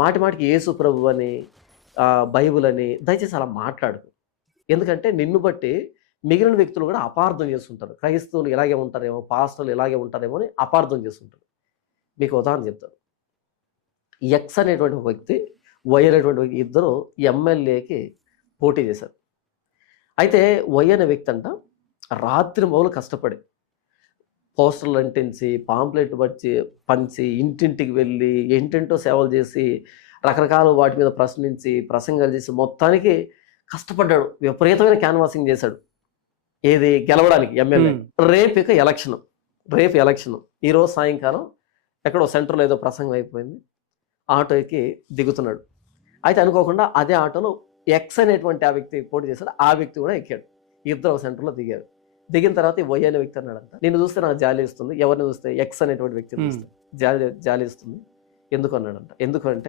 మాటి మాటికి యేసు ప్రభు అని బైబుల్ అని దయచేసి అలా మాట్లాడకు. ఎందుకంటే నిన్ను బట్టి మిగిలిన వ్యక్తులు కూడా అపార్థం చేసుకుంటారు. క్రైస్తవులు ఇలాగే ఉంటారేమో, పాస్టర్లు ఇలాగే ఉంటారేమో అని అపార్థం చేసుకుంటారు. మీకు ఉదాహరణ చెప్తాను. ఎక్స్ అనేటువంటి ఒక వ్యక్తి, వై అనేటువంటి వ్యక్తి ఇద్దరు ఎమ్మెల్యేకి పోటీ చేశారు. అయితే వై అనే వ్యక్తి అంట రాత్రి మొదలు కష్టపడి పోస్టర్లు అంటించి, పాంప్లెట్ పంచి, ఇంటింటికి వెళ్ళి, ఏంటేంటో సేవలు చేసి, రకరకాల వాటి మీద ప్రశ్నించి, ప్రసంగాలు చేసి మొత్తానికి కష్టపడ్డాడు. విపరీతమైన క్యాన్వాసింగ్ చేశాడు. ఏది గెలవడానికి ఎమ్మెల్యే. రేపు ఎలక్షన్. ఈరోజు సాయంకాలం ఎక్కడో సెంటర్లో ఏదో ప్రసంగం అయిపోయింది. ఆటోకి దిగుతున్నాడు. అయితే అనుకోకుండా అదే ఆటోలో ఎక్స్ అనేటువంటి ఆ వ్యక్తి పోటీ చేశాడు. ఆ వ్యక్తి కూడా ఎక్కాడు. ఇద్దరు ఒక సెంటర్లో దిగారు. దిగిన తర్వాత వై అనే వ్యక్తి అన్నాడంట, నిన్ను చూస్తే నాకు జాలి ఇస్తుంది. ఎవరిని చూస్తే? ఎక్స్ అనేటువంటి వ్యక్తిని చూస్తే జాలి ఇస్తుంది. ఎందుకు అన్నాడంట. ఎందుకంటే